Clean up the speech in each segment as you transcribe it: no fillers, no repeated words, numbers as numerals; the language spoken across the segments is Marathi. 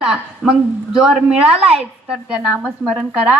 मग जोर मिळालाय तर त्या नामस्मरण करा.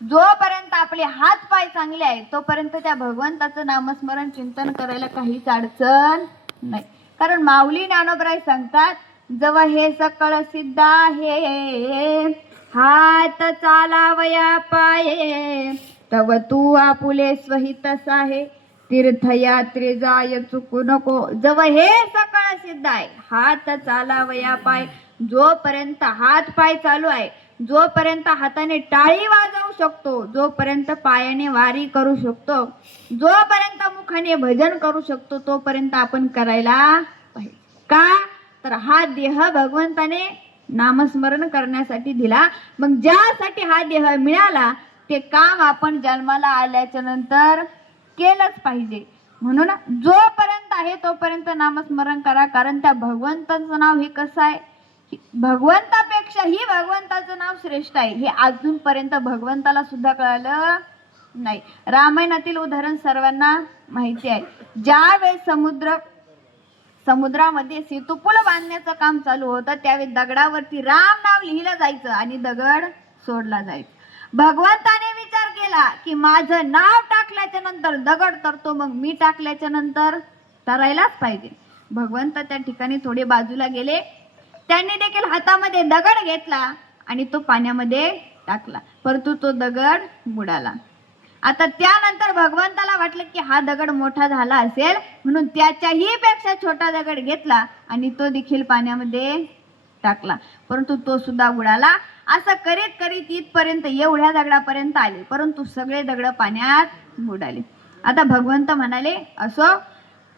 जोपर्यंत आपले हात पाय चांगले आहेत तोपर्यंत त्या भगवंताचं नामस्मरण चिंतन करायला काहीच अडचण नाही. कारण माऊली ज्ञानोबराय सांगतात, जव हे सकळ सिद्ध आहे हात चालावया पाये, तव तू आपुले स्वहितस आहे तीर्थयात्रे जाय चुकू नको. जव हे सकळ सिद्ध आहे हात चालावया पाय, जोपर्यंत हात पाय चालू आहे, जोपर्यंत हाताने टाळी वाजवू शकतो, जोपर्यंत पायाने वारी करू शकतो, जोपर्यंत मुखाने भजन करू शकतो तोपर्यंत आपण करायला पाहिजे. का तर हा देह भगवंताने नामस्मरण करण्यासाठी दिला. मग ज्यासाठी हा देह मिळाला ते काम आपण जन्माला आल्याच्या नंतर केलंच पाहिजे. म्हणून जोपर्यंत आहे तोपर्यंत नामस्मरण करा. कारण त्या भगवंताचं नाव हे कसं आहे, भगवंतापेक्षाही भगवंताचं नाव श्रेष्ठ आहे हे अजूनपर्यंत भगवंताला सुद्धा कळालं नाही. रामायणातील उदाहरण सर्वांना माहिती आहे. ज्यावेळेस समुद्रामध्ये सेतुपूल बांधण्याचं काम चालू होतं त्यावेळेस दगडावरती राम नाव लिहिलं जायचं आणि दगड सोडला जायचा. भगवंताने विचार केला की माझं नाव टाकल्याच्या नंतर दगड तरतो, मग मी टाकल्याच्या नंतर तरायलाच पाहिजे. भगवंत त्या ठिकाणी थोडे बाजूला गेले, त्यांनी देखील हातामध्ये दगड घेतला आणि तो पाण्यामध्ये टाकला, परंतु तो दगड बुडाला. आता त्यानंतर भगवंताला वाटलं की हा दगड मोठा झाला असेल म्हणून त्याच्याही पेक्षा छोटा दगड घेतला आणि तो देखील पाण्यामध्ये टाकला, परंतु तो सुद्धा बुडाला. असं करीत करीत इथपर्यंत एवढ्या दगडापर्यंत आले, परंतु सगळे दगड पाण्यात बुडाले. आता भगवंत म्हणाले, असो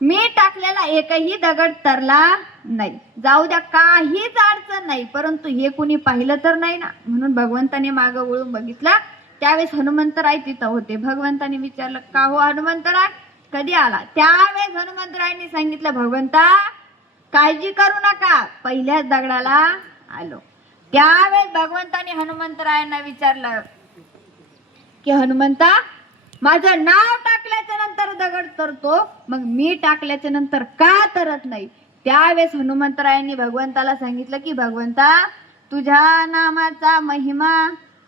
मी टाकलेला एकही दगड तरला नाही, जाऊ द्या काहीच अडचण नाही, परंतु हे कुणी पाहिलं तर नाही ना. म्हणून भगवंताने मागं वळून बघितला. त्यावेळेस हनुमंतराय तिथं होते. भगवंताने विचारलं, का हो हनुमंतराय कधी आला? त्यावेळेस हनुमंतरायांनी सांगितलं, भगवंता काळजी करू नका, पहिल्याच दगडाला आलो. त्यावेळेस भगवंताने हनुमंतरायांना विचारलं की हनुमंता माझं नाव टाकल्याच्या नंतर दगड तरतो, मग मी टाकल्याच्या नंतर का तरत नाही? त्यावेळेस हनुमंतरायांनी भगवंताला सांगितलं की भगवंता तुझ्या नामाचा महिमा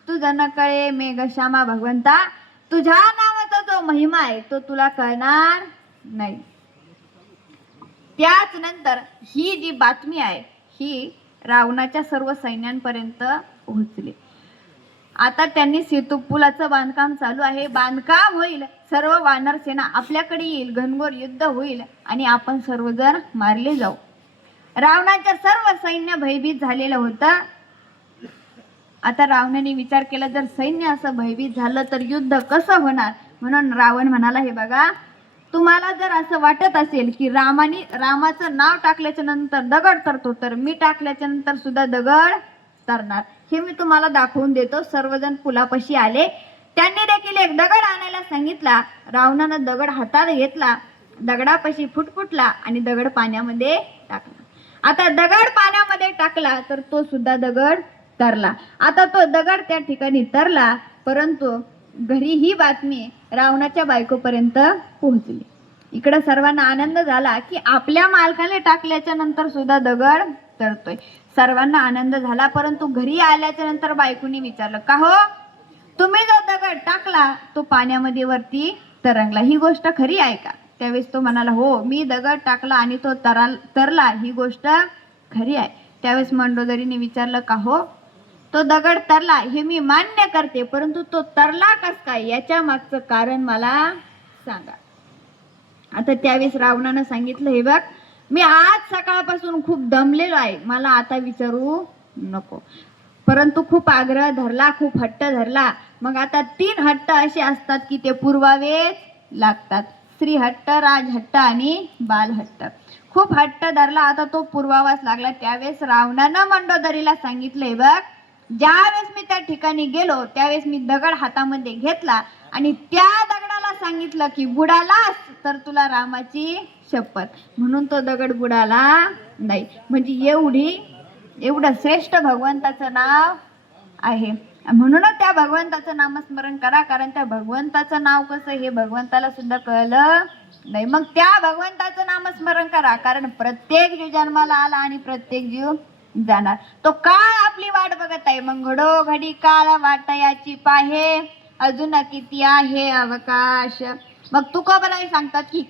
तुझं न कळे मेघश्यामा. भगवंता तुझ्या नावाचा जो महिमा आहे तो तुला कळणार नाही. त्याच नंतर ही जी बातमी आहे ही रावणाच्या सर्व सैन्यांपर्यंत पोहोचली. आता त्यांनी सेतुपुलाचं बांधकाम चालू आहे, बांधकाम होईल, सर्व वानर सेना आपल्याकडे येईल, घनघोर युद्ध होईल आणि आपण सर्वजण मारले जाऊ. रावणाच्या सर्व सैन्य भयभीत झालेलं होतं. आता रावणाने विचार केला, जर सैन्य असं भयभीत झालं तर युद्ध कसं होणार? म्हणून रावण म्हणाला, हे बघा तुम्हाला जर असं वाटत असेल की रामाचं नाव टाकल्याच्या नंतर दगड तरतो, तर मी टाकल्याच्या नंतर सुद्धा दगड तरणार, हे मी तुम्हाला दाखवून देतो. सर्वजण पुलापाशी आले. त्यांनी देखील एक दगड आणायला सांगितला. रावणानं दगड हातात घेतला, दगडापाशी फुटफुटला आणि दगड पाण्यामध्ये टाकला. आता दगड पाण्यामध्ये टाकला तर तो सुद्धा दगड तरला. आता तो दगड त्या ठिकाणी तरला, परंतु घरी ही बातमी रावणाच्या बायकोपर्यंत पोहोचली. इकडे सर्वांना आनंद झाला की आपल्या मालकाने टाकल्याच्या नंतर सुद्धा दगड तरतोय. सर्वांना आनंद झाला, परंतु घरी आल्याच्या नंतर बायकोनी विचारलं, का हो तुम्ही जो दगड टाकला तो पाण्यामध्ये वरती तरंगला, ही गोष्ट खरी आहे का? त्यावेळेस तो म्हणाला, हो मी दगड टाकला आणि तो तरला, ही गोष्ट खरी आहे. त्यावेळेस मंडोदरीने विचारलं, का हो तो दगड तरला हे मी मान्य करते, परंतु तो तरला कस काय याच्या मागचं कारण मला सांगा. आता त्यावेळेस रावणानं सांगितलं, हे बघ मी आज सकाळपासून खूप दमलेलो आहे, मला आता विचारू नको. परंतु खूप आग्रह धरला, खूप हट्ट धरला. मग आता 3 हट्ट असे असतात की ते पुरवावेच लागतात, स्त्री हट्ट, राजहट्ट आणि बालहट्ट. खूप हट्ट धरला, आता तो पुरवावाच लागला. त्यावेळेस रावणानं मंडोदरीला सांगितलं, हे बघ ज्यावेळेस मी त्या ठिकाणी गेलो त्यावेळेस मी दगड हातामध्ये घेतला आणि त्या दगडाला सांगितलं की बुडालास तर तुला रामाची शपथ, म्हणून तो दगड बुडाला नाही. म्हणजे एवढं श्रेष्ठ भगवंताचं नाव आहे. म्हणूनच त्या भगवंताचं नामस्मरण करा, कारण त्या भगवंताचं नाव कसं हे भगवंताला सुद्धा कळलं नाही. मग त्या भगवंताचं नामस्मरण करा, कारण प्रत्येक जीव जन्माला आला आणि प्रत्येक जीव जाणार. तो काळ आपली वाट बघत आहे. मग घडोघडी काळ वाटयाची पाहे, अजून किती आहे अवकाश. मग तुकोबराय सांगतात की